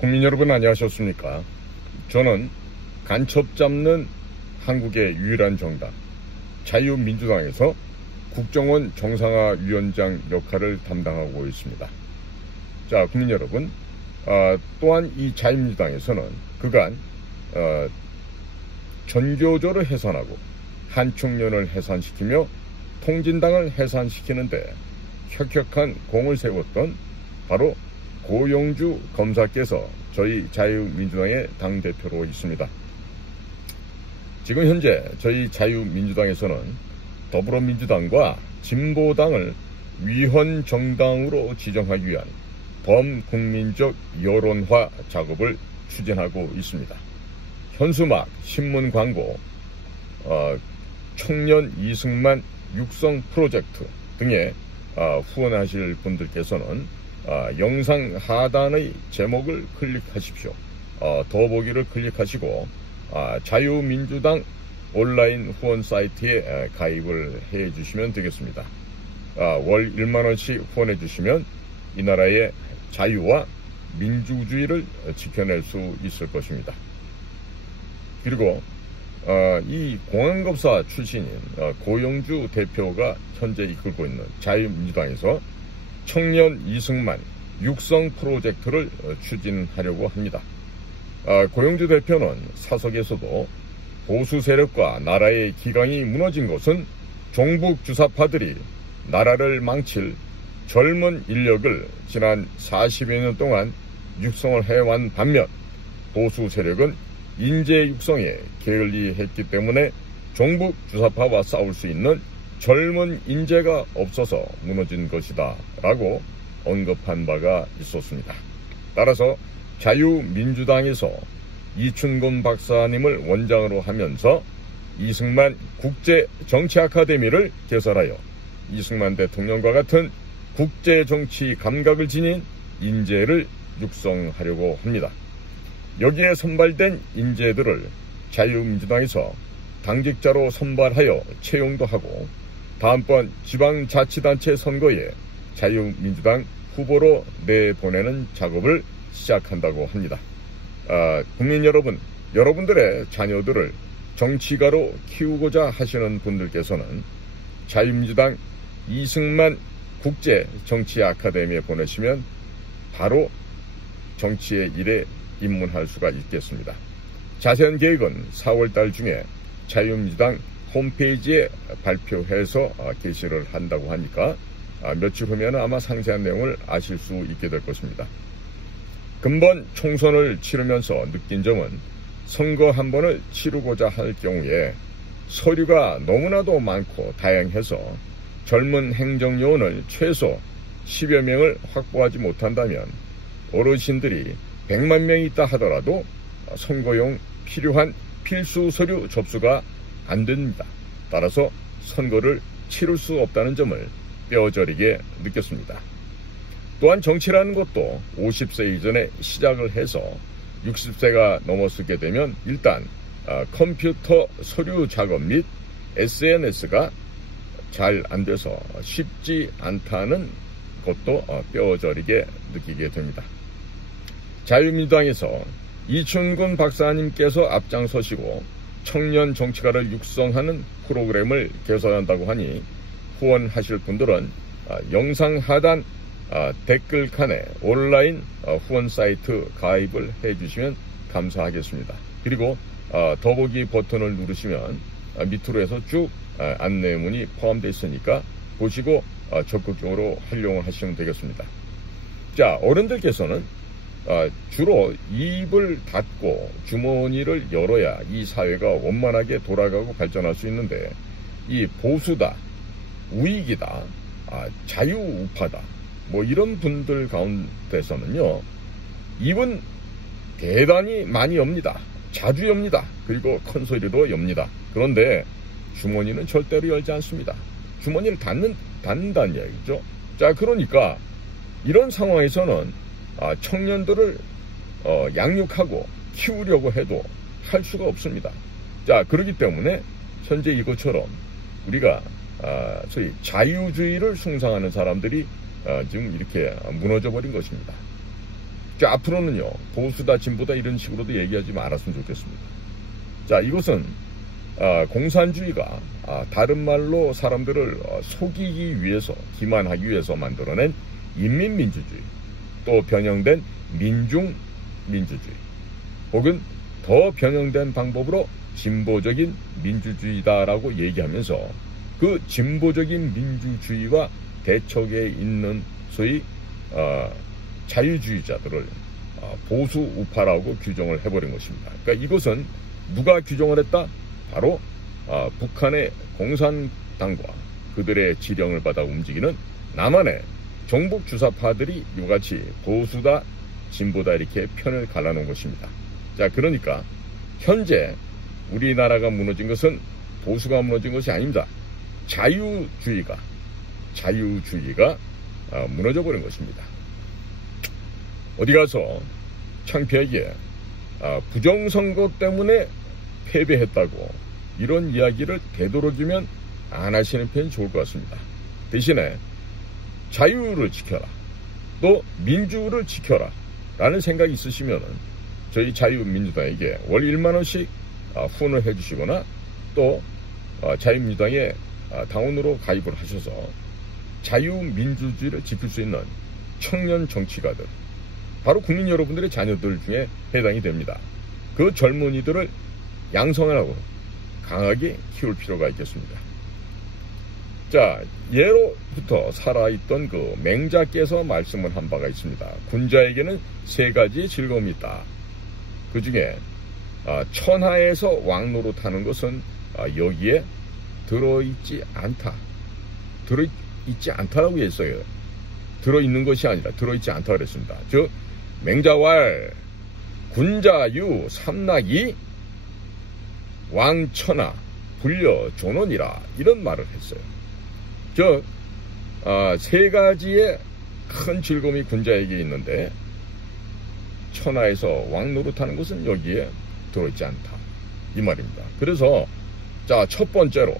국민 여러분 안녕하셨습니까? 저는 간첩 잡는 한국의 유일한 정당 자유민주당에서 국정원 정상화위원장 역할을 담당하고 있습니다. 자, 국민 여러분, 또한 이 자유민주당에서는 그간 전교조를 해산하고 한총련을 해산시키며 통진당을 해산시키는데 혁혁한 공을 세웠던 바로 고영주 검사께서 저희 자유민주당의 당대표로 있습니다. 지금 현재 저희 자유민주당에서는 더불어민주당과 진보당을 위헌정당으로 지정하기 위한 범국민적 여론화 작업을 추진하고 있습니다. 현수막, 신문 광고, 청년 이승만 육성 프로젝트 등에 후원하실 분들께서는 영상 하단의 제목을 클릭하십시오. 더보기를 클릭하시고 자유민주당 온라인 후원 사이트에 가입을 해주시면 되겠습니다. 월 1만원씩 후원해주시면 이 나라의 자유와 민주주의를 지켜낼 수 있을 것입니다. 그리고 이 공안검사 출신인 고영주 대표가 현재 이끌고 있는 자유민주당에서 청년 이승만 육성 프로젝트를 추진하려고 합니다. 고영주 대표는 사석에서도 보수 세력과 나라의 기강이 무너진 것은 종북 주사파들이 나라를 망칠 젊은 인력을 지난 40여 년 동안 육성을 해왔는 반면 보수 세력은 인재 육성에 게을리했기 때문에 종북 주사파와 싸울 수 있는 젊은 인재가 없어서 무너진 것이다 라고 언급한 바가 있었습니다. 따라서 자유민주당에서 이춘곤 박사님을 원장으로 하면서 이승만 국제정치아카데미를 개설하여 이승만 대통령과 같은 국제정치 감각을 지닌 인재를 육성하려고 합니다. 여기에 선발된 인재들을 자유민주당에서 당직자로 선발하여 채용도 하고 다음번 지방자치단체 선거에 자유민주당 후보로 내보내는 작업을 시작한다고 합니다. 국민 여러분, 여러분들의 자녀들을 정치가로 키우고자 하시는 분들께서는 자유민주당 이승만 국제정치아카데미에 보내시면 바로 정치의 일에 입문할 수가 있겠습니다. 자세한 계획은 4월달 중에 자유민주당 홈페이지에 발표해서 게시를 한다고 하니까 며칠 후면 아마 상세한 내용을 아실 수 있게 될 것입니다. 근본 총선을 치르면서 느낀 점은 선거 한 번을 치르고자 할 경우에 서류가 너무나도 많고 다양해서 젊은 행정요원을 최소 10여 명을 확보하지 못한다면 어르신들이 100만 명이 있다 하더라도 선거용 필요한 필수 서류 접수가 안 됩니다. 따라서 선거를 치를 수 없다는 점을 뼈저리게 느꼈습니다. 또한 정치라는 것도 50세 이전에 시작을 해서 60세가 넘었게 되면 일단 컴퓨터 서류 작업 및 SNS가 잘 안 돼서 쉽지 않다는 것도 뼈저리게 느끼게 됩니다. 자유민주당에서 이춘곤 박사님께서 앞장서시고 청년 정치가를 육성하는 프로그램을 개설한다고 하니 후원하실 분들은 영상 하단 댓글칸에 온라인 후원 사이트 가입을 해주시면 감사하겠습니다. 그리고 더보기 버튼을 누르시면 밑으로 해서 쭉 안내문이 포함되어 있으니까 보시고 적극적으로 활용을 하시면 되겠습니다. 자, 어른들께서는 주로 입을 닫고 주머니를 열어야 이 사회가 원만하게 돌아가고 발전할 수 있는데 이 보수다, 우익이다, 자유우파다 뭐 이런 분들 가운데서는요 입은 대단히 많이 엽니다. 자주 엽니다. 그리고 큰 소리로 엽니다. 그런데 주머니는 절대로 열지 않습니다. 주머니를 닫는다는 얘기죠. 자, 그러니까 이런 상황에서는 청년들을 양육하고 키우려고 해도 할 수가 없습니다. 자, 그렇기 때문에 현재 이것처럼 우리가 소위 자유주의를 숭상하는 사람들이 지금 이렇게 무너져 버린 것입니다. 자, 앞으로는요, 보수다, 진보다 이런 식으로도 얘기하지 말았으면 좋겠습니다. 자, 이것은 공산주의가 다른 말로 사람들을 속이기 위해서, 기만하기 위해서 만들어낸 인민민주주의, 또 변형된 민중민주주의, 혹은 더 변형된 방법으로 진보적인 민주주의다라고 얘기하면서 그 진보적인 민주주의와 대척에 있는 소위 자유주의자들을 보수 우파라고 규정을 해버린 것입니다. 그러니까 이것은 누가 규정을 했다? 바로 북한의 공산당과 그들의 지령을 받아 움직이는 남한의 종북 주사파들이 이같이 보수다, 진보다 이렇게 편을 갈라놓은 것입니다. 자, 그러니까 현재 우리나라가 무너진 것은 보수가 무너진 것이 아닙니다. 자유주의가 무너져버린 것입니다. 어디 가서 창피하게 부정선거 때문에 패배했다고 이런 이야기를 되도록이면 안 하시는 편이 좋을 것 같습니다. 대신에 자유를 지켜라, 또 민주를 지켜라 라는 생각이 있으시면 저희 자유민주당에게 월 1만원씩 후원을 해주시거나 또 자유민주당에 당원으로 가입을 하셔서 자유민주주의를 지킬 수 있는 청년 정치가들, 바로 국민 여러분들의 자녀들 중에 해당이 됩니다. 그 젊은이들을 양성하라고 강하게 키울 필요가 있겠습니다. 자, 예로부터 살아있던 그 맹자께서 말씀을 한 바가 있습니다. 군자에게는 세 가지 즐거움이 있다. 그 중에 천하에서 왕노릇하는 것은 여기에 들어있지 않다. 들어있지 않다라고 했어요. 들어있는 것이 아니라 들어있지 않다 그랬습니다. 즉 맹자왈 군자유 삼락이 왕천하 불려존원이라 이런 말을 했어요. 즉 세 가지의 큰 즐거움이 군자에게 있는데 천하에서 왕노릇하는 것은 여기에 들어있지 않다 이 말입니다. 그래서 자, 첫 번째로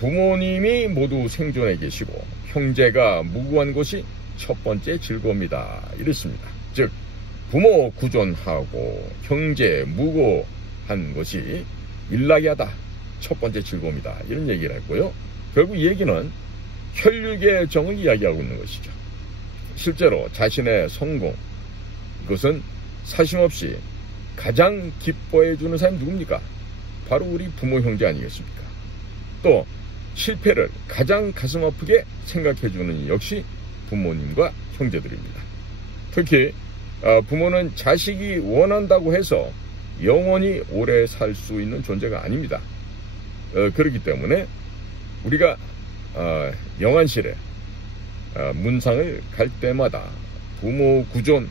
부모님이 모두 생존해 계시고 형제가 무고한 것이 첫 번째 즐거움이다 이랬습니다. 즉 부모 구존하고 형제 무고한 것이 일락이하다, 첫 번째 즐거움이다 이런 얘기를 했고요. 결국 이 얘기는 혈육의 정을 이야기하고 있는 것이죠. 실제로 자신의 성공, 이것은 사심없이 가장 기뻐해 주는 사람이 누굽니까? 바로 우리 부모 형제 아니겠습니까? 또 실패를 가장 가슴 아프게 생각해 주는 역시 부모님과 형제들입니다. 특히 부모는 자식이 원한다고 해서 영원히 오래 살 수 있는 존재가 아닙니다. 그렇기 때문에 우리가 영안실에 문상을 갈 때마다 부모 구존,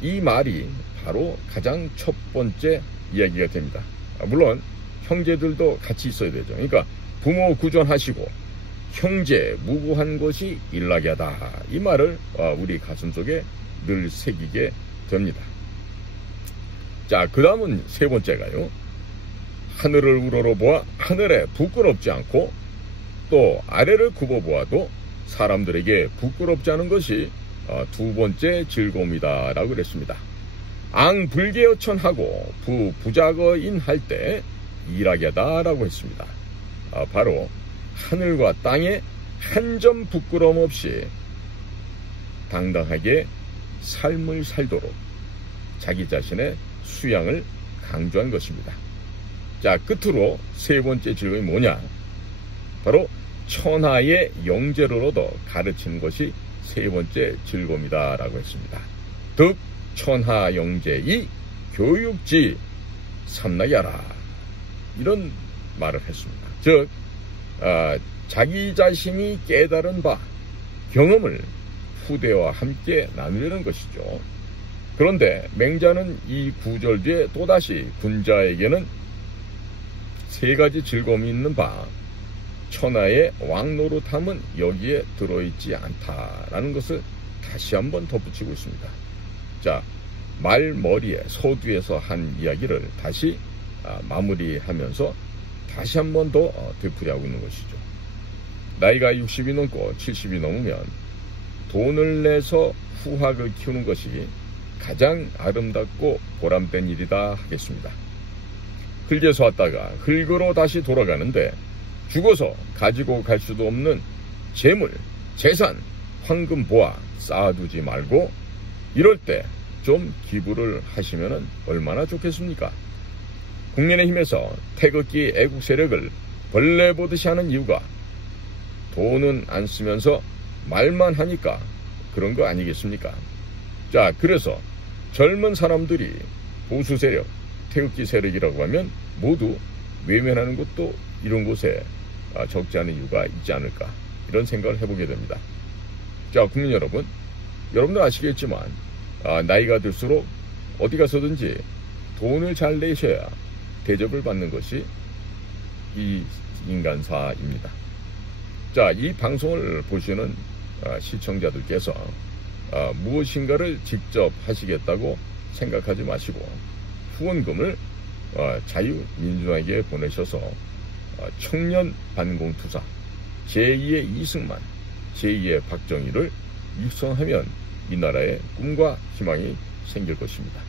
이 말이 바로 가장 첫 번째 이야기가 됩니다. 물론 형제들도 같이 있어야 되죠. 그러니까 부모 구존하시고 형제 무고한 것이 일락이하다, 이 말을 우리 가슴속에 늘 새기게 됩니다. 자, 그 다음은 세 번째가요, 하늘을 우러러보아 하늘에 부끄럽지 않고 또 아래를 굽어보아도 사람들에게 부끄럽지 않은 것이 두 번째 즐거움이다 라고 그랬습니다. 앙불개어천하고 부부작어인 할 때 일하게다 라고 했습니다. 바로 하늘과 땅에 한 점 부끄러움 없이 당당하게 삶을 살도록 자기 자신의 수양을 강조한 것입니다. 자, 끝으로 세 번째 즐거움이 뭐냐? 바로 천하의 영재를 얻어 가르치는 것이 세 번째 즐거움이다 라고 했습니다. 득 천하 영재이 교육지 삼락이하라, 이런 말을 했습니다. 즉 자기 자신이 깨달은 바 경험을 후대와 함께 나누려는 것이죠. 그런데 맹자는 이 구절 뒤에 또다시 군자에게는 세 가지 즐거움이 있는 바 천하의 왕노릇함은 여기에 들어있지 않다라는 것을 다시 한번 덧붙이고 있습니다. 자, 말머리에 서두에서 한 이야기를 다시 마무리하면서 다시 한번 더 되풀이하고 있는 것이죠. 나이가 60이 넘고 70이 넘으면 돈을 내서 후학을 키우는 것이 가장 아름답고 보람된 일이다 하겠습니다. 흙에서 왔다가 흙으로 다시 돌아가는데 죽어서 가지고 갈 수도 없는 재물, 재산, 황금 보화 쌓아두지 말고 이럴 때 좀 기부를 하시면 얼마나 좋겠습니까? 국민의힘에서 태극기 애국 세력을 벌레 보듯이 하는 이유가 돈은 안 쓰면서 말만 하니까 그런 거 아니겠습니까? 자, 그래서 젊은 사람들이 보수 세력, 태극기 세력이라고 하면 모두 외면하는 것도 이런 곳에 적지 않은 이유가 있지 않을까, 이런 생각을 해보게 됩니다. 자, 국민 여러분, 여러분들 아시겠지만 나이가 들수록 어디 가서든지 돈을 잘 내셔야 대접을 받는 것이 이 인간사입니다. 자, 이 방송을 보시는 시청자들께서 무엇인가를 직접 하시겠다고 생각하지 마시고 후원금을 자유민주당에게 보내셔서 청년 반공투사 제2의 이승만, 제2의 박정희를 육성하면 이 나라의 꿈과 희망이 생길 것입니다.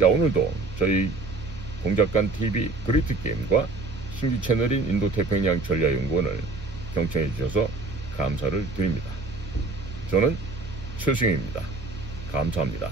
자, 오늘도 저희 공작관TV 그리트게임과 신규 채널인 인도태평양 전략연구원을 경청해 주셔서 감사를 드립니다. 저는 최승희입니다. 감사합니다.